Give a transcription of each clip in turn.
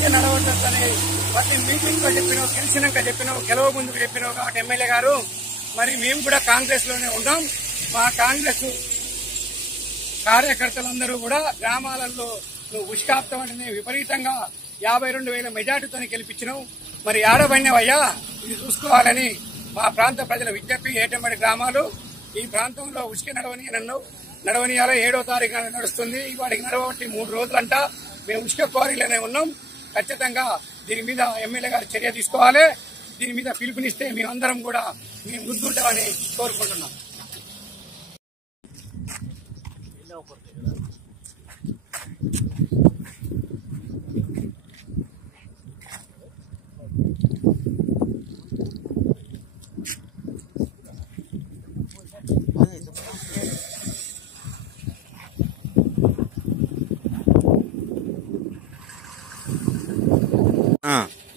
ఉచిత నడవటని ప్రతి మీటింగ్ లో చెప్పినావు, గెలిచినాక చెప్పినావు, గెలవ ముందుకు చెప్పినావు కాబట్టి ఎమ్మెల్యే గారు మరి మేము కూడా కాంగ్రెస్ లోనే ఉన్నాం. మా కాంగ్రెస్ కార్యకర్తలందరూ కూడా గ్రామాలలో నువ్వు ఉష్కాప్తం అంటే విపరీతంగా 52,000 మెజార్టీతో గెలిపించినావు. మరి ఆడబడినవయ్యా ఇది చూసుకోవాలని మా ప్రాంత ప్రజల విజ్ఞప్తి. ఏటంబడి గ్రామాలు ఈ ప్రాంతంలో ఉష్క నడవనియాల 7వ తారీఖు నడుస్తుంది. వాడికి నడవబట్టి 3 రోజులంట. మేము ఉష్క క్వారీలోనే ఉన్నాం. ఖచ్చితంగా దీని మీద ఎమ్మెల్యే గారు చర్య తీసుకోవాలి. దీని మీద పిలుపునిస్తే మేమందరం కూడా మేము ముందుంటామని కోరుకుంటున్నాం.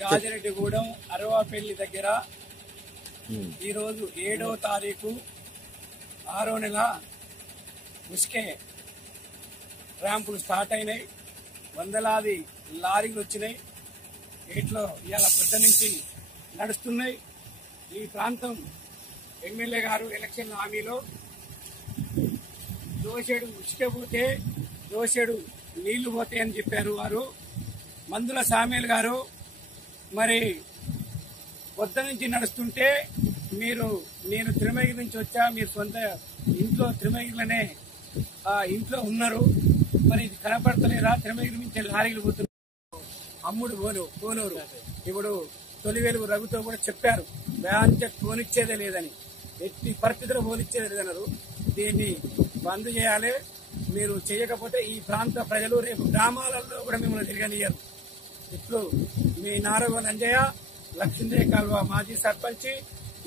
యాదిరెడ్డిగూడెం అరవాపల్లి దగ్గర ఈరోజు 7వ తారీఖు 6వ నెల ఉస్కే ర్యాంపులు స్టార్ట్ అయినాయి. వందలాది లారీలు వచ్చినాయి. వీటిలో ఇవాళ పొద్దు నుంచి నడుస్తున్నాయి. ఈ ప్రాంతం ఎమ్మెల్యే గారు ఎలక్షన్ హామీలో దోషేడు ఉసుక పోతే దోషేడు నీళ్లు పోతాయని చెప్పారు వారు. మందుల సామేల్ గారు మరి పొద్దు నుంచి నడుస్తుంటే నేను తిరుమగిరి నుంచి వచ్చా, మీరు సొంత ఇంట్లో తిరుమగిరిలోనే ఇంట్లో ఉన్నారు, మరి ఇది కనపడతలేదా? తిరుమగిరి నుంచి లారీలు పోతున్నారు. అమ్ముడు పోనూరు ఇప్పుడు తొలివేలు రఘుతో కూడా చెప్పారు బ్యాంచెక్ పోనిచ్చేదే లేదని, ఎట్టి పరిస్థితుల్లో పోనిచ్చేది లేదన్నారు. దీన్ని బంద్ చేయాలి. మీరు చేయకపోతే ఈ ప్రాంత ప్రజలు రేపు గ్రామాలలో కూడా మిమ్మల్ని తిరగనియ్యరు. ఇప్పుడు మీ నారగోన అంజయ్య, లక్ష్మీదేవి కాల్వ మాజీ సర్పంచ్,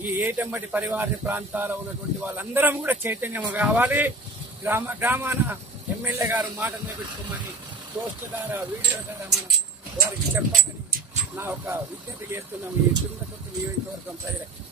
ఈ ఏటమ్మటి పరివార ప్రాంతాల్లో ఉన్నటువంటి వాళ్ళందరం కూడా చైతన్యం కావాలి. గ్రామాన ఎమ్మెల్యే గారు మాటలు పెట్టుకోమని పోస్ట్ ద్వారా వీడియో ద్వారా మనం వారికి చెప్పాలని నా ఒక విజ్ఞప్తి చేస్తున్నాం ఈ తిరుమల నియోజకవర్గం ప్రజలకి.